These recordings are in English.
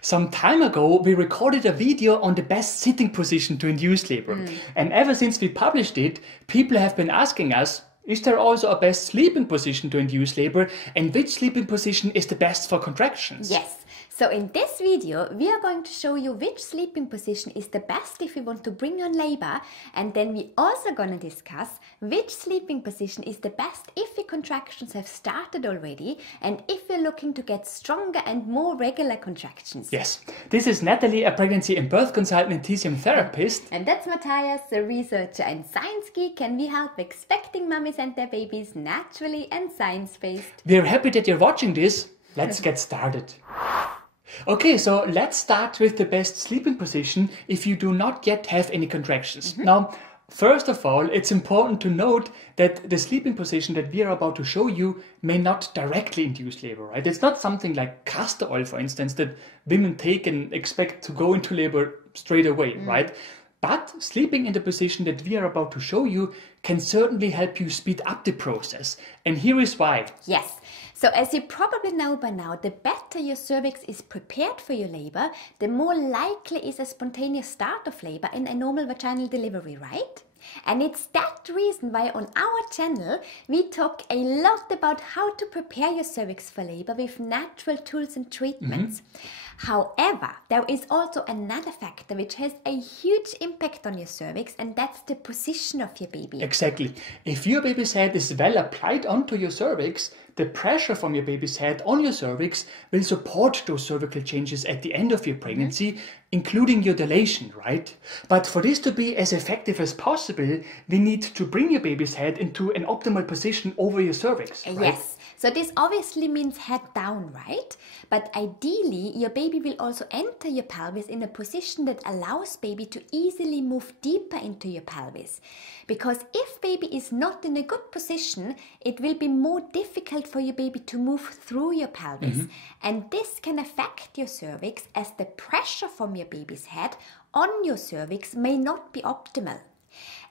Some time ago, we recorded a video on the best sitting position to induce labor. And ever since we published it, people have been asking us, is there also a best sleeping position to induce labor? And which sleeping position is the best for contractions? Yes. So in this video, we are going to show you which sleeping position is the best if you want to bring on labor. And then we're also going to discuss which sleeping position is the best if your contractions have started already and if you're looking to get stronger and more regular contractions. Yes. This is Nathalie, a pregnancy and birth consultant and TCM therapist. And that's Mathias, a researcher and Science Geek, and we help expecting mummies and their babies naturally and science-based. We're happy that you're watching this. Let's get started. Okay, so let's start with the best sleeping position if you do not yet have any contractions. Now, first of all, it's important to note that the sleeping position that we are about to show you may not directly induce labor, right? It's not something like castor oil, for instance, that women take and expect to go into labor straight away, right? But sleeping in the position that we are about to show you can certainly help you speed up the process. And here is why. Yes. So as you probably know by now, the better your cervix is prepared for your labor, the more likely is a spontaneous start of labor in a normal vaginal delivery, right? And it's that reason why on our channel we talk a lot about how to prepare your cervix for labor with natural tools and treatments. However, there is also another factor which has a huge impact on your cervix, and that's the position of your baby. Exactly. If your baby's head is well applied onto your cervix, the pressure from your baby's head on your cervix will support those cervical changes at the end of your pregnancy, including your dilation, right? But for this to be as effective as possible, we need to bring your baby's head into an optimal position over your cervix, right? Yes. So this obviously means head down, right? But ideally, your baby will also enter your pelvis in a position that allows baby to easily move deeper into your pelvis. Because if baby is not in a good position, it will be more difficult for your baby to move through your pelvis. And this can affect your cervix as the pressure from your baby's head on your cervix may not be optimal.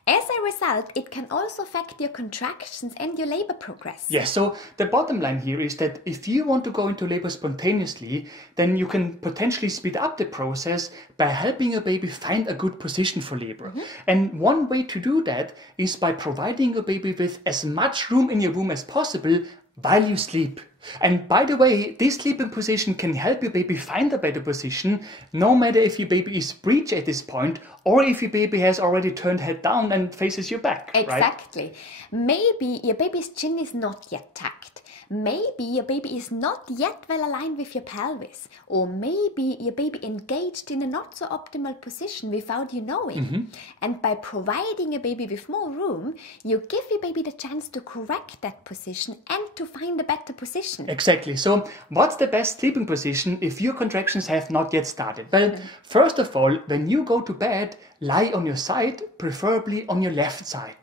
As a result, it can also affect your contractions and your labor progress. Yes, so the bottom line here is that if you want to go into labor spontaneously, then you can potentially speed up the process by helping your baby find a good position for labor. And one way to do that is by providing your baby with as much room in your womb as possible while you sleep. And by the way, this sleeping position can help your baby find a better position, no matter if your baby is breech at this point or if your baby has already turned head down and faces your back. Exactly. Right? Maybe your baby's chin is not yet tucked. Maybe your baby is not yet well aligned with your pelvis. Or maybe your baby engaged in a not so optimal position without you knowing. And by providing your baby with more room, you give your baby the chance to correct that position and to find a better position. Exactly. So what's the best sleeping position if your contractions have not yet started? Well, first of all, when you go to bed, lie on your side, preferably on your left side.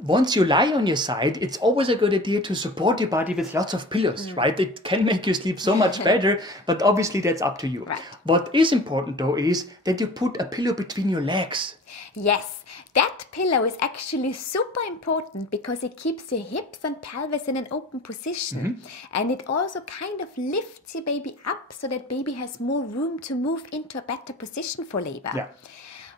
Once you lie on your side, it's always a good idea to support your body with lots of pillows, right? It can make you sleep so much better, but obviously that's up to you. Right. What is important though is that you put a pillow between your legs. Yes, that pillow is actually super important because it keeps your hips and pelvis in an open position. And it also kind of lifts your baby up so that baby has more room to move into a better position for labor. Yeah.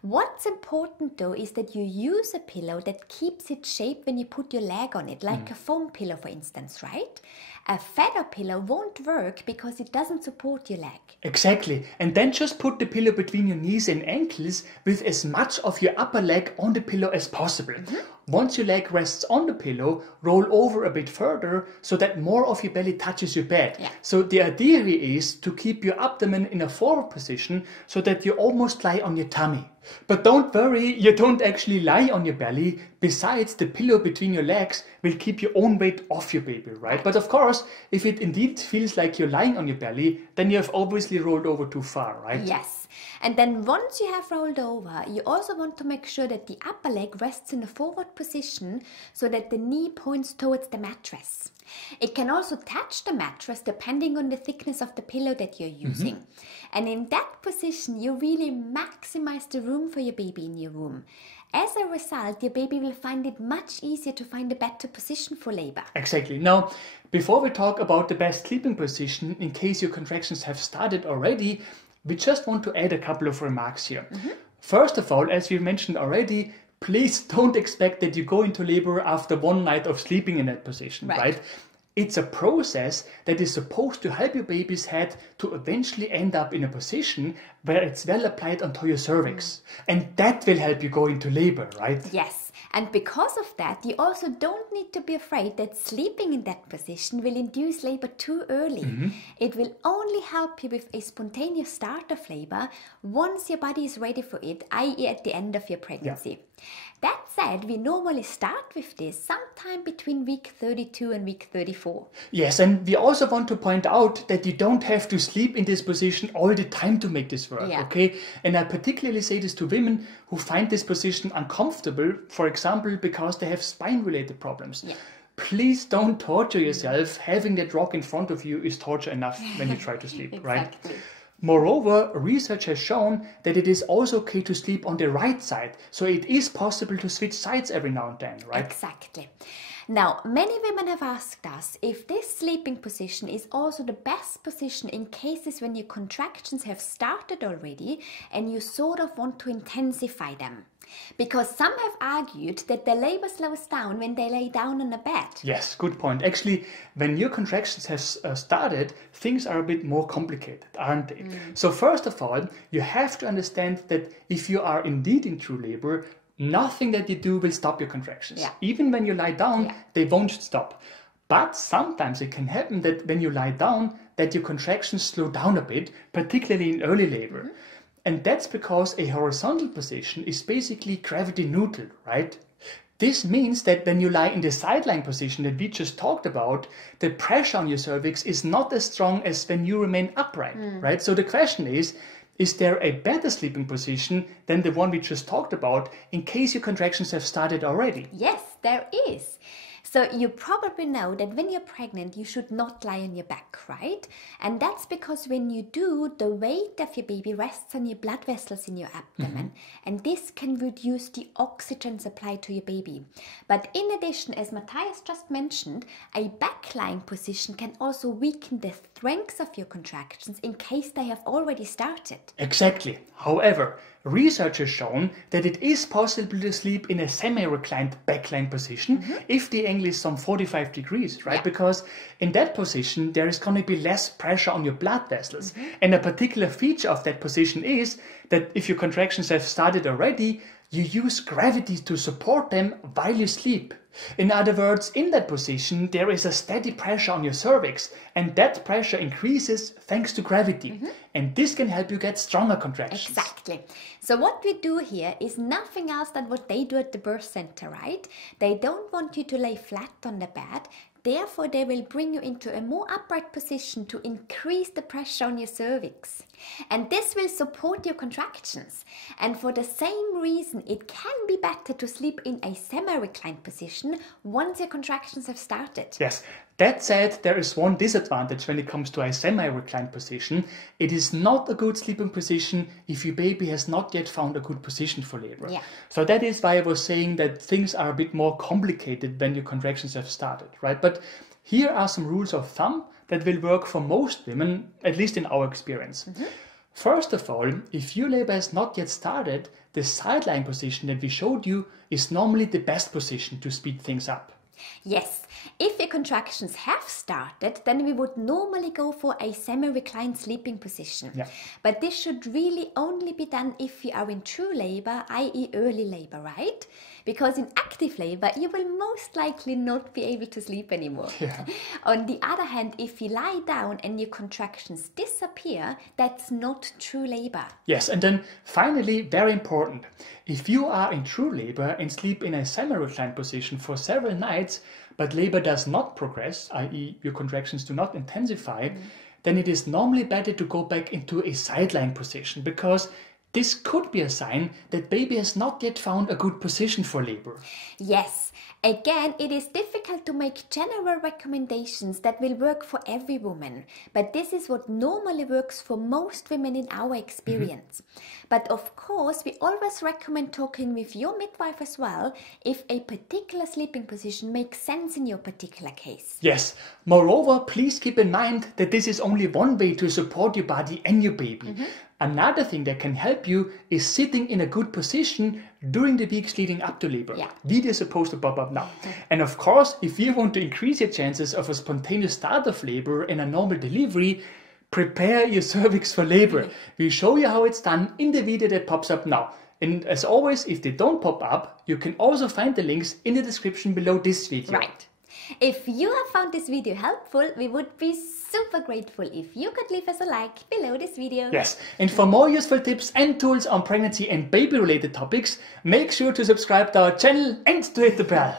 What's important though is that you use a pillow that keeps its shape when you put your leg on it, like a foam pillow for instance, right? A feather pillow won't work because it doesn't support your leg. Exactly. And then just put the pillow between your knees and ankles with as much of your upper leg on the pillow as possible. Once your leg rests on the pillow, roll over a bit further so that more of your belly touches your bed. Yeah. So the idea here is to keep your abdomen in a forward position so that you almost lie on your tummy. But don't worry, you don't actually lie on your belly. Besides, the pillow between your legs will keep your own weight off your baby, right? But of course, if it indeed feels like you're lying on your belly, then you have obviously rolled over too far, right? Yes. And then once you have rolled over, you also want to make sure that the upper leg rests in a forward position so that the knee points towards the mattress. It can also touch the mattress depending on the thickness of the pillow that you're using. And in that position, you really maximize the room for your baby in your womb. As a result, your baby will find it much easier to find a better position for labor. Exactly. Now, before we talk about the best sleeping position, in case your contractions have started already, we just want to add a couple of remarks here. First of all, as we mentioned already, please don't expect that you go into labor after one night of sleeping in that position, right? It's a process that is supposed to help your baby's head to eventually end up in a position where it's well applied onto your cervix. And that will help you go into labor, right? Yes, and because of that, you also don't need to be afraid that sleeping in that position will induce labor too early. It will only help you with a spontaneous start of labor once your body is ready for it, i.e. at the end of your pregnancy. That said, we normally start with this sometime between week 32 and week 34. Yes, and we also want to point out that you don't have to sleep in this position all the time to make this work, okay? And I particularly say this to women who find this position uncomfortable, for example, because they have spine-related problems. Please don't torture yourself. Having that rock in front of you is torture enough when you try to sleep, right? Moreover, research has shown that it is also okay to sleep on the right side. So it is possible to switch sides every now and then, right? Exactly. Now, many women have asked us if this sleeping position is also the best position in cases when your contractions have started already and you sort of want to intensify them. Because some have argued that the labor slows down when they lay down on a bed. Yes, good point. Actually, when your contractions have started, things are a bit more complicated, aren't they? So first of all, you have to understand that if you are indeed in true labor, nothing that you do will stop your contractions. Even when you lie down, they won't stop. But sometimes it can happen that when you lie down, that your contractions slow down a bit, particularly in early labor. And that's because a horizontal position is basically gravity neutral, right? This means that when you lie in the sideline position that we just talked about, the pressure on your cervix is not as strong as when you remain upright, right? So the question is there a better sleeping position than the one we just talked about in case your contractions have started already? Yes, there is. So you probably know that when you're pregnant, you should not lie on your back, right? And that's because when you do, the weight of your baby rests on your blood vessels in your abdomen, and this can reduce the oxygen supply to your baby. But in addition, as Mathias just mentioned, a back-lying position can also weaken the strength of your contractions in case they have already started. Exactly. However, research has shown that it is possible to sleep in a semi-reclined backline position if the angle is some 45 degrees, right? Because in that position, there is going to be less pressure on your blood vessels. And a particular feature of that position is that if your contractions have started already, you use gravity to support them while you sleep. In other words, in that position, there is a steady pressure on your cervix, and that pressure increases thanks to gravity. And this can help you get stronger contractions. Exactly. So what we do here is nothing else than what they do at the birth center, right? They don't want you to lay flat on the bed. Therefore, they will bring you into a more upright position to increase the pressure on your cervix. And this will support your contractions. And for the same reason, it can be better to sleep in a semi-reclined position once your contractions have started. Yes. That said, there is one disadvantage when it comes to a semi-reclined position. It is not a good sleeping position if your baby has not yet found a good position for labor. So that is why I was saying that things are a bit more complicated when your contractions have started, right? But here are some rules of thumb that will work for most women, at least in our experience. First of all, if your labor has not yet started, the sideline position that we showed you is normally the best position to speed things up. Yes, if your contractions have started, then we would normally go for a semi-reclined sleeping position. But this should really only be done if you are in true labor, i.e. early labor, right? Because in active labor, you will most likely not be able to sleep anymore. On the other hand, if you lie down and your contractions disappear, that's not true labor. Yes, and then finally, very important, if you are in true labor and sleep in a semi-reclined position for several nights, but labor does not progress, i.e. your contractions do not intensify, then it is normally better to go back into a sideline position, because this could be a sign that baby has not yet found a good position for labor. Yes, again, it is difficult to make general recommendations that will work for every woman, but this is what normally works for most women in our experience. But of course, we always recommend talking with your midwife as well if a particular sleeping position makes sense in your particular case. Yes, moreover, please keep in mind that this is only one way to support your body and your baby. Another thing that can help you is sitting in a good position during the weeks leading up to labor. Yeah. Video is supposed to pop up now. And of course, if you want to increase your chances of a spontaneous start of labor and a normal delivery, prepare your cervix for labor. We'll show you how it's done in the video that pops up now. And as always, if they don't pop up, you can also find the links in the description below this video. Right. If you have found this video helpful, we would be super grateful if you could leave us a like below this video. Yes, and for more useful tips and tools on pregnancy and baby related topics, make sure to subscribe to our channel and to hit the bell.